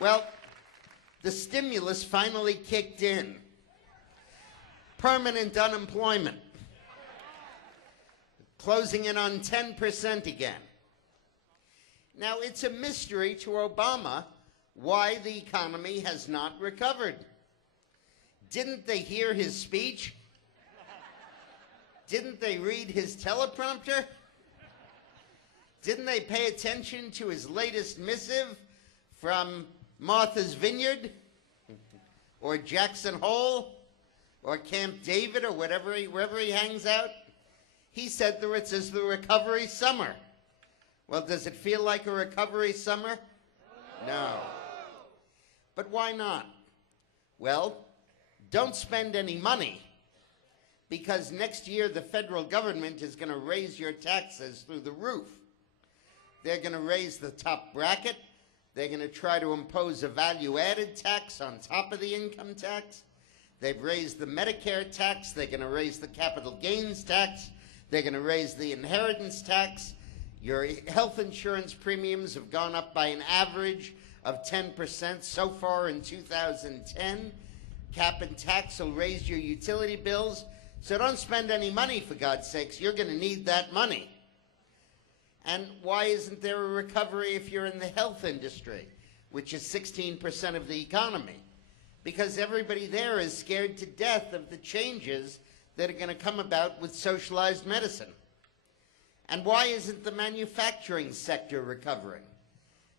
Well, the stimulus finally kicked in. Permanent unemployment, closing in on 10% again. Now, it's a mystery to Obama why the economy has not recovered. Didn't they hear his speech? Didn't they read his teleprompter? Didn't they pay attention to his latest missive from Martha's Vineyard or Jackson Hole or Camp David or wherever he hangs out? He said that it's the recovery summer. Well, does it feel like a recovery summer? No. But why not? Well, don't spend any money, because next year the federal government is going to raise your taxes through the roof. They're going to raise the top bracket. They're going to try to impose a value-added tax on top of the income tax. They've raised the Medicare tax. They're going to raise the capital gains tax. They're going to raise the inheritance tax. Your health insurance premiums have gone up by an average of 10% so far in 2010. Cap and tax will raise your utility bills. So don't spend any money, for God's sakes. You're going to need that money. And why isn't there a recovery if you're in the health industry, which is 16% of the economy? Because everybody there is scared to death of the changes that are going to come about with socialized medicine. And why isn't the manufacturing sector recovering?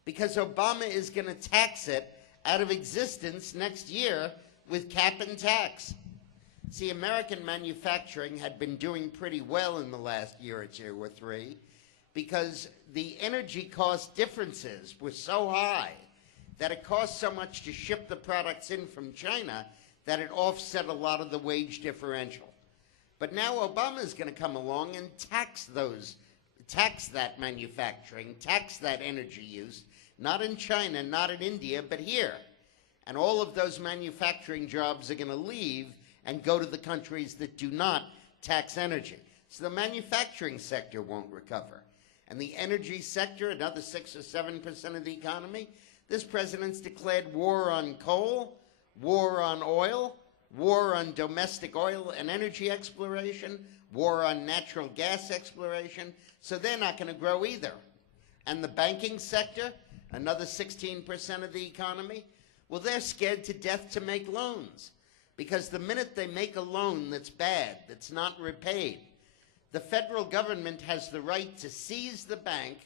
Because Obama is going to tax it out of existence next year with cap and tax. See, American manufacturing had been doing pretty well in the last year or two or three because the energy cost differences were so high that it cost so much to ship the products in from China that it offset a lot of the wage differential. But now Obama is going to come along and tax that manufacturing, tax that energy use, not in China, not in India, but here. And all of those manufacturing jobs are going to leave and go to the countries that do not tax energy. So the manufacturing sector won't recover. And the energy sector, another 6 or 7% of the economy, this president's declared war on coal, war on oil, war on domestic oil and energy exploration, war on natural gas exploration, so they're not going to grow either. And the banking sector, another 16% of the economy, well, they're scared to death to make loans, because the minute they make a loan that's bad, that's not repaid, the federal government has the right to seize the bank,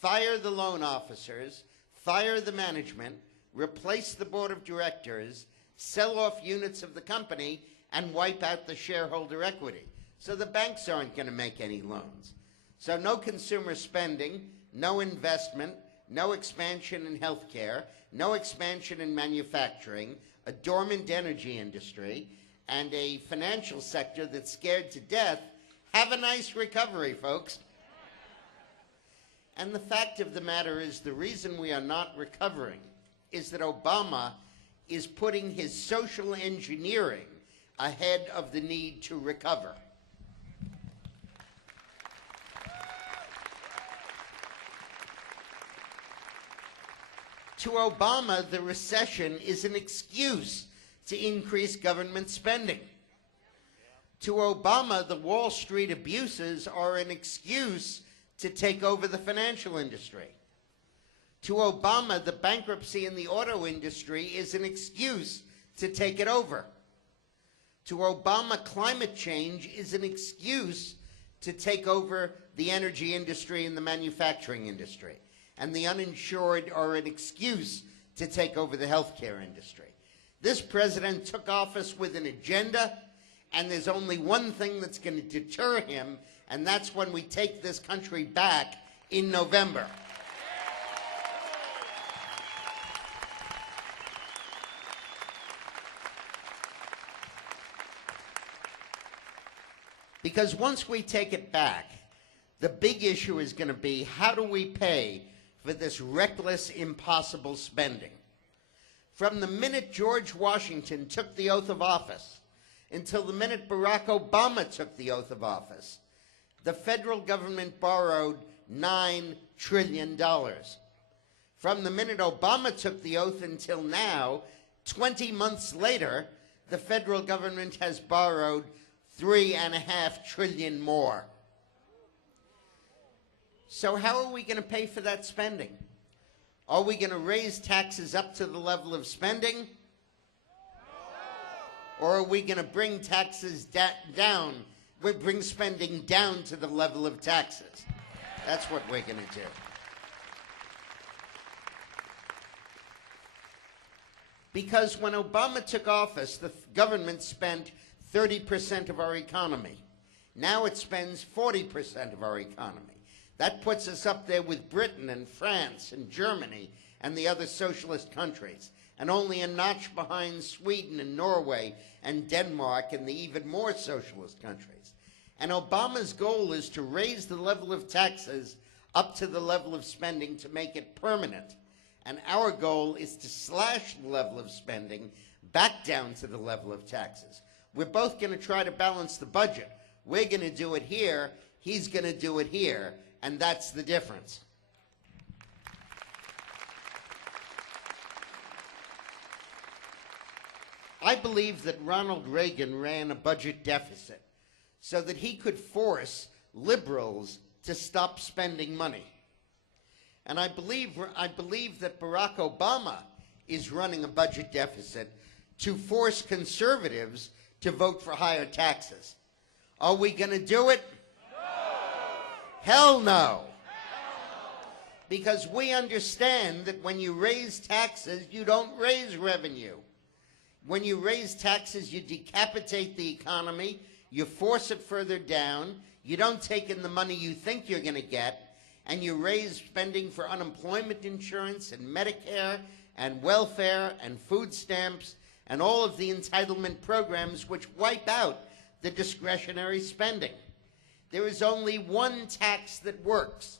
fire the loan officers, fire the management, replace the board of directors, sell off units of the company, and wipe out the shareholder equity. So the banks aren't going to make any loans. So no consumer spending, no investment, no expansion in healthcare, no expansion in manufacturing, a dormant energy industry, and a financial sector that's scared to death. Have a nice recovery, folks. And the fact of the matter is, the reason we are not recovering is that Obama is putting his social engineering ahead of the need to recover. To Obama, the recession is an excuse to increase government spending. To Obama, the Wall Street abuses are an excuse to take over the financial industry. To Obama, the bankruptcy in the auto industry is an excuse to take it over. To Obama, climate change is an excuse to take over the energy industry and the manufacturing industry. And the uninsured are an excuse to take over the healthcare industry. This president took office with an agenda, and there's only one thing that's going to deter him, and that's when we take this country back in November. Because once we take it back, the big issue is going to be, how do we pay for this reckless, impossible spending? From the minute George Washington took the oath of office until the minute Barack Obama took the oath of office, the federal government borrowed $9 trillion. From the minute Obama took the oath until now, 20 months later, the federal government has borrowed $3.5 trillion more. So how are we going to pay for that spending? Are we going to raise taxes up to the level of spending? Or are we going to bring taxes down, bring spending down to the level of taxes? That's what we're going to do. Because when Obama took office, the government spent 30% of our economy. Now it spends 40% of our economy. That puts us up there with Britain and France and Germany and the other socialist countries, and only a notch behind Sweden and Norway and Denmark and the even more socialist countries. And Obama's goal is to raise the level of taxes up to the level of spending to make it permanent. And our goal is to slash the level of spending back down to the level of taxes. We're both going to try to balance the budget. We're going to do it here, he's going to do it here, and that's the difference. I believe that Ronald Reagan ran a budget deficit so that he could force liberals to stop spending money. And I believe that Barack Obama is running a budget deficit to force conservatives to vote for higher taxes. Are we going to do it? No! Hell no! Because we understand that when you raise taxes, you don't raise revenue. When you raise taxes, you decapitate the economy, you force it further down, you don't take in the money you think you're going to get, and you raise spending for unemployment insurance and Medicare and welfare and food stamps and all of the entitlement programs which wipe out the discretionary spending. There is only one tax that works.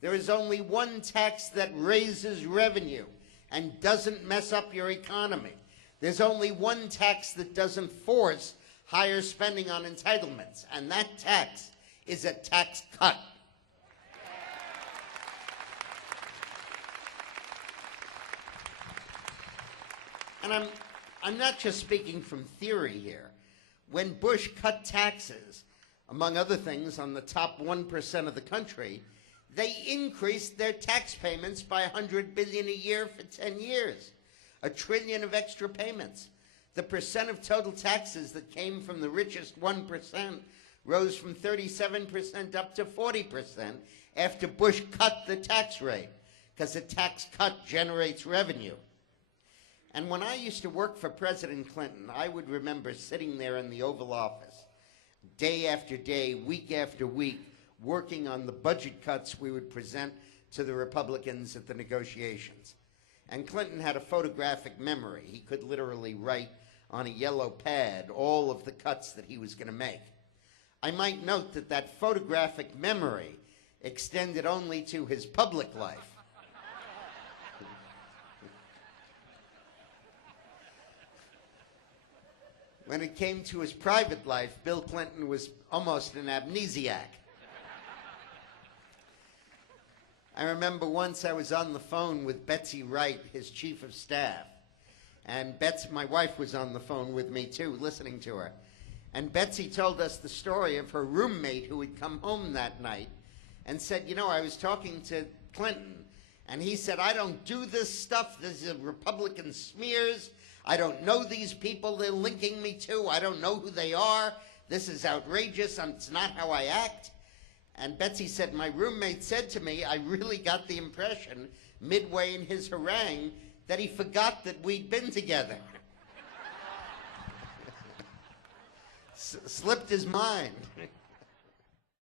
There is only one tax that raises revenue and doesn't mess up your economy. There's only one tax that doesn't force higher spending on entitlements, and that tax is a tax cut. And I'm not just speaking from theory here. When Bush cut taxes, among other things, on the top 1% of the country, they increased their tax payments by $100 billion a year for 10 years. $1 trillion of extra payments. The percent of total taxes that came from the richest 1% rose from 37% up to 40% after Bush cut the tax rate, because a tax cut generates revenue. And when I used to work for President Clinton, I would remember sitting there in the Oval Office, day after day, week after week, working on the budget cuts we would present to the Republicans at the negotiations. And Clinton had a photographic memory. He could literally write on a yellow pad all of the cuts that he was going to make. I might note that that photographic memory extended only to his public life. When it came to his private life, Bill Clinton was almost an amnesiac. I remember once I was on the phone with Betsy Wright, his chief of staff. And my wife was on the phone with me too, listening to her. And Betsy told us the story of her roommate who had come home that night and said, you know, I was talking to Clinton, and he said, I don't do this stuff. This is Republican smears. I don't know these people they're linking me to. I don't know who they are. This is outrageous. It's not how I act. And Betsy said, my roommate said to me, I really got the impression midway in his harangue that he forgot that we'd been together. Slipped his mind.